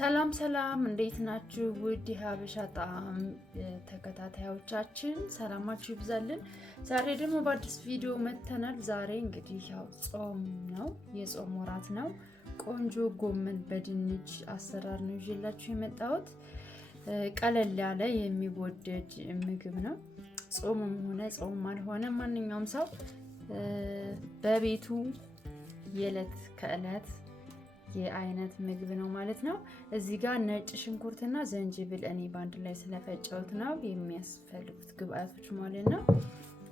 ሰላም ሰላም እንዴት ናችሁ? ውድ የሀበሻ ጣዕም ተከታታዮቻችን ሰላማችሁ ይብዛልን። ዛሬ ደግሞ በአዲስ ቪዲዮ መተናል። ዛሬ እንግዲህ ያው ጾም ነው፣ የጾም ወራት ነው። ቆንጆ ጎመን በድንች አሰራር ነው ይዤላችሁ የመጣሁት። ቀለል ያለ የሚወደድ ምግብ ነው። ጾምም ሆነ ጾም አልሆነ ማንኛውም ሰው በቤቱ የዕለት ከዕለት የአይነት ምግብ ነው ማለት ነው። እዚህ ጋር ነጭ ሽንኩርትና ዝንጅብል እኔ ባንድ ላይ ስለፈጨሁት ነው የሚያስፈልጉት ግብአቶች ማለት ነው።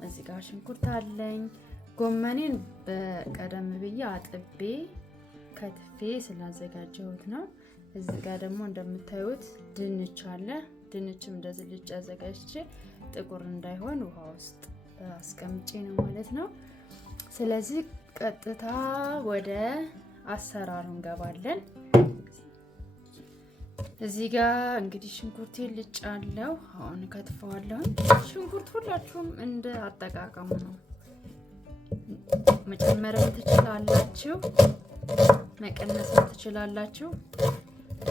እዚህ ጋር ሽንኩርት አለኝ። ጎመኔን በቀደም ብዬ አጥቤ ከትፌ ስላዘጋጀሁት ነው። እዚህ ጋር ደግሞ እንደምታዩት ድንች አለ። ድንችም እንደዚህ ልጭ አዘጋጅቼ ጥቁር እንዳይሆን ውሃ ውስጥ አስቀምጬ ነው ማለት ነው። ስለዚህ ቀጥታ ወደ አሰራሩ እንገባለን። እዚህ ጋር እንግዲህ ሽንኩርቴን ልጫለሁ። አሁን ከትፈዋለሁ። ሽንኩርት ሁላችሁም እንደ አጠቃቀሙ ነው መጨመርም ትችላላችሁ፣ መቀነስም ትችላላችሁ።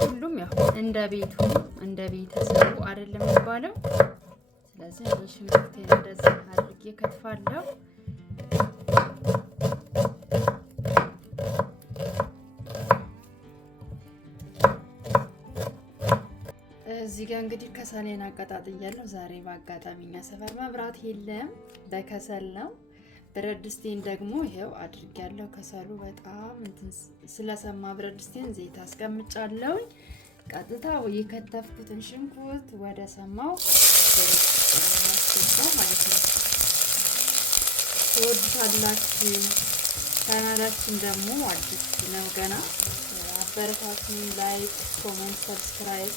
ሁሉም ያው እንደ ቤቱ እንደ ቤተሰቡ አይደለም የሚባለው። ስለዚህ ሽንኩርቴን እንደዚህ አድርጌ ከትፋለሁ። እዚህ ጋር እንግዲህ ከሰሌን አቀጣጥያለሁ። ዛሬ በአጋጣሚ እኛ ሰፈር መብራት የለም፣ በከሰል ነው። ብረት ድስቴን ደግሞ ይሄው አድርጌያለሁ። ከሰሉ በጣም ስለሰማ ብረት ድስቴን ዘይት አስቀምጫለሁ። ቀጥታ የከተፍኩትን ሽንኩርት ወደ ሰማው ማለት ነው። ትወዱታላችሁ። ቻናላችን ደግሞ አዲስ ነው ገና። አበረታቱን። ላይክ፣ ኮሜንት፣ ሰብስክራይብ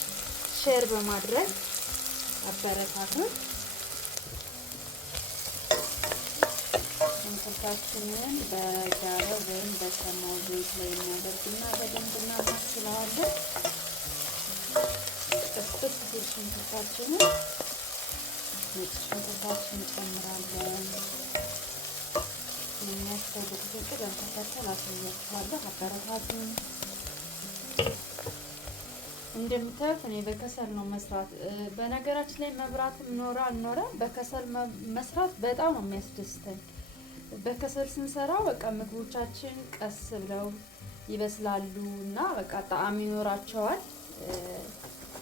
ሼር በማድረግ አበረታቱን። ሽንኩርታችንን በጋራ ወይም በሰማው ዘይት ላይ እናደርግና በደንብ እናማስለዋለን። ጥፍጥፍ ሲል ሽንኩርታችንን ነጭ ሽንኩርታችንን እንጨምራለን። የሚያስፈልጉትን ቅደም ተከተል አሳያችኋለሁ። አበረታቱን። እንደምታዩት እኔ በከሰል ነው መስራት። በነገራችን ላይ መብራትም ኖረ አልኖረ በከሰል መስራት በጣም ነው የሚያስደስተኝ። በከሰል ስንሰራ በቃ ምግቦቻችን ቀስ ብለው ይበስላሉ እና በቃ ጣዕም ይኖራቸዋል።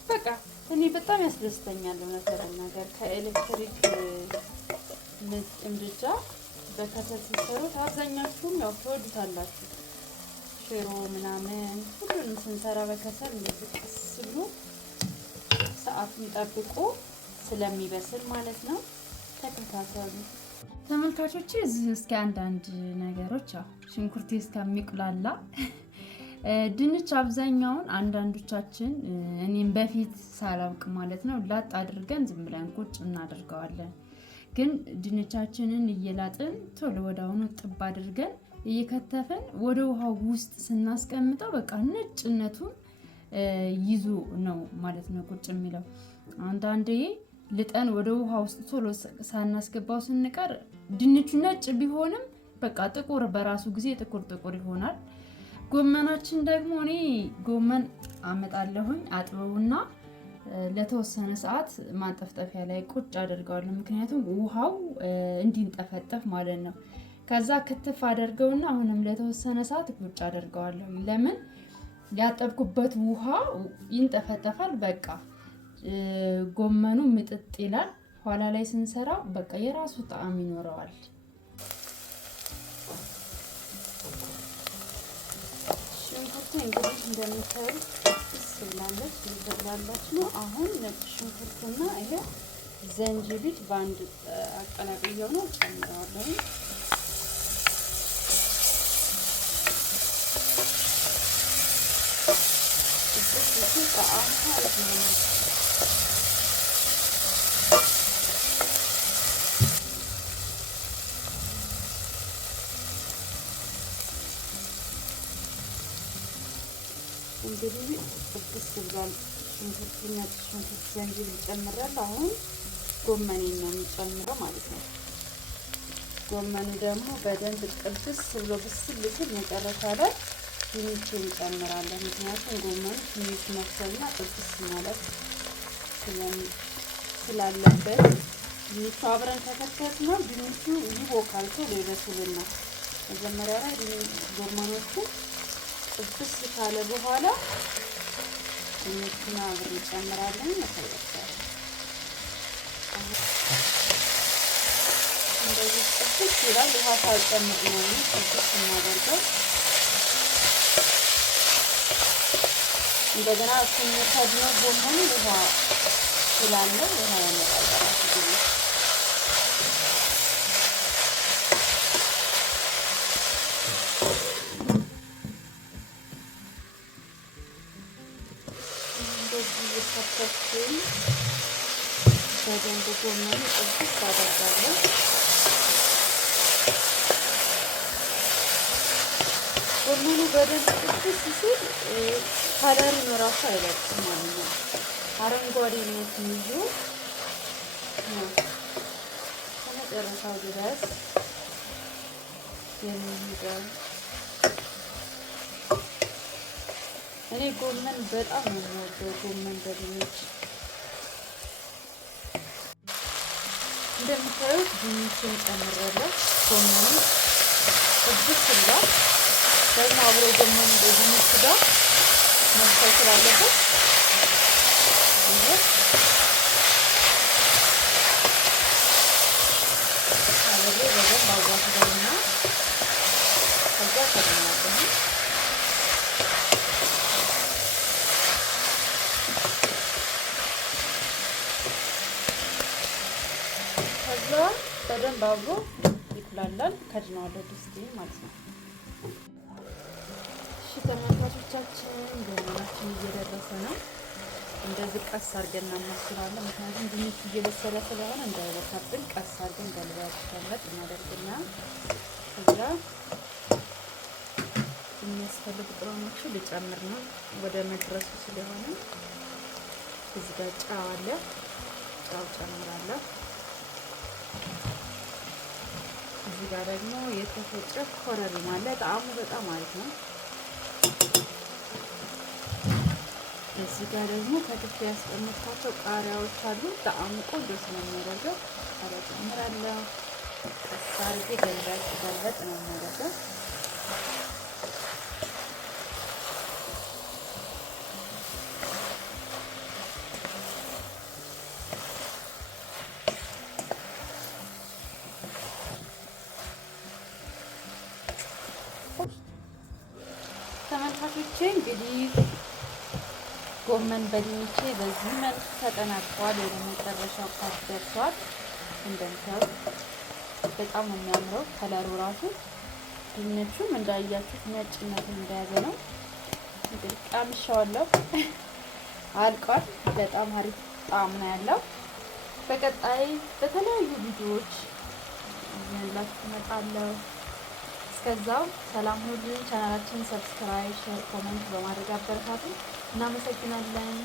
በቃ እኔ በጣም ያስደስተኛል እውነት ለመናገር ከኤሌክትሪክ ምድጃ በከሰል ሲሰሩት አብዛኛችሁም ያው ትወዱታላችሁ። ሽሮ ምናምን ሁሉንም ስንሰራ በከሰል እንደዚህ ቀስ ብሎ ሰዓቱን ጠብቆ ስለሚበስል ማለት ነው። ተከታተሉ ተመልካቾቼ። እዚህ እስኪ አንዳንድ ነገሮች ሽንኩርቴ እስከሚቁላላ ድንች አብዛኛውን አንዳንዶቻችን እኔም በፊት ሳላውቅ ማለት ነው ላጥ አድርገን ዝም ብለን ቁጭ እናደርገዋለን። ግን ድንቻችንን እየላጥን ቶሎ ወዳውኑ ጥብ አድርገን እየከተፈን ወደ ውሃው ውስጥ ስናስቀምጠው በቃ ነጭነቱን ይዞ ነው ማለት ነው ቁጭ የሚለው። አንዳንዴ ልጠን ወደ ውሃ ውስጥ ቶሎ ሳናስገባው ስንቀር ድንቹ ነጭ ቢሆንም በቃ ጥቁር በራሱ ጊዜ ጥቁር ይሆናል። ጎመናችን ደግሞ እኔ ጎመን አመጣለሁኝ አጥበውና ለተወሰነ ሰዓት ማንጠፍጠፊያ ላይ ቁጭ አደርገዋለሁ። ምክንያቱም ውሃው እንዲንጠፈጠፍ ማለት ነው። ከዛ ክትፍ አደርገውና አሁንም ለተወሰነ ሰዓት ቁጭ አደርገዋለሁ። ለምን ያጠብኩበት ውሃ ይንጠፈጠፋል። በቃ ጎመኑ ምጥጥ ይላል። ኋላ ላይ ስንሰራ በቃ የራሱ ጣዕም ይኖረዋል። ሽንኩርቱ እንግዲህ እንደምታዩት ብላለች ይደብራላች ነው። አሁን ነጭ ሽንኩርትና ይሄ ዝንጅብል በአንድ አቀላቅየው ነው ጨምረዋለሁ። እንግዲህ ጥብስ ብሏል። ሽንኩርት፣ ነጭ ሽንኩርት፣ ዝንጅብል ጨምራለሁ። አሁን ጎመኔን ነው የሚጨምረው ማለት ነው። ጎመኑ ደግሞ በደንብ ጥብስ ብሎ ብስል ሲል መጨረሻ ላይ ድንች እንጨምራለን። ምክንያቱም ጎመኑ ትንሽ መብሰልና ጥብስ ማለት ስላለበት ድንቹ አብረን ከከተትነው ድንቹ ይቦካል ቶሎ ይበስልና መጀመሪያ ላይ ጎመኖቹ ጥብስ ካለ በኋላ ድንቹን አብረን እንጨምራለን። ያሳያችኋል። እንደዚህ ጥብስ ይላል። ውሃ ሳልጨምር ነው ጥብስ እናደርገው። እንደገና ስንከድነው ጎመኑ ውሃ ስላለ ውሃ ያመጣል ራሱ ጊዜ እንደዚህ እየከተፍኩኝ በደንብ ጎመኑ ጥብስ አደርጋለሁ። ጎመኑ በደንብ ጥብስ ሲል ከለሩን እራሱ አይለቅም ማለት ነው። አረንጓዴነቱን ይዞ ከመጨረሻው ድረስ የሚሄደው። እኔ ጎመን በጣም ነው የምወደው። ጎመን በድንች እንደምታዩት ድንችን ጨምሬያለሁ። ጎመኑ ጥብስ ብሏል። ደግሞ አብሮ ጎመኑ በድንች ጋር መብሰል ስላለበት አብሬ በደንብ አዋህደውና ከዛ ከድናለሁ። ከዛ በደንብ አብሮ ይቁላላል። ከድነዋለሁ ድስቴ ማለት ነው። እሺ ተመልካቾቻችን ጎመናችን እየደረሰ ነው። እንደዚህ ቀስ አድርገን እናማስላለን። ምክንያቱም ድንቹ እየበሰለ ስለሆነ እንዳይበታብን ቀስ አድርገን ገልበጥ እናደርግና ከዛ የሚያስፈልጉ ቅመሞችን ልጨምር ነው ወደ መድረሱ ስለሆነ እዚህ ጋር ጨው አለ። ጨው ጨምራለሁ። እዚህ ጋር ደግሞ የተፈጨ ኮረሪማ አለ። ጣዕሙ በጣም አሪፍ ነው። እዚህ ጋር ደግሞ ከትፌ ያስቀመጥኳቸው ቃሪያዎች አሉ። ጣዕሙ ቆንጆ ስለሚያደርገው ቃሪያ ጨምራለሁ። ቀስ አድርጌ ገልበጥ ነው የማደርገው። ተመልካቾቼ እንግዲህ ጎመን በድንቼ በዚህ መልክ ተጠናቋል። ወደ መጨረሻው ፓርት ደርሷል። እንደምታዩት በጣም ነው የሚያምረው ከለሩ ራሱ። ድንቹም እንዳያችሁት ነጭነት እንደያዘ ነው። እንግዲህ ቀምሻዋለሁ። አልቋል። በጣም አሪፍ ጣዕም ነው ያለው። በቀጣይ በተለያዩ ቪዲዮዎች ይዤላችሁ እመጣለሁ። እስከዛው ሰላም ሁሉ። ቻናላችንን ሰብስክራይብ፣ ሼር፣ ኮሜንት በማድረግ አበረታቱ። እናመሰግናለን።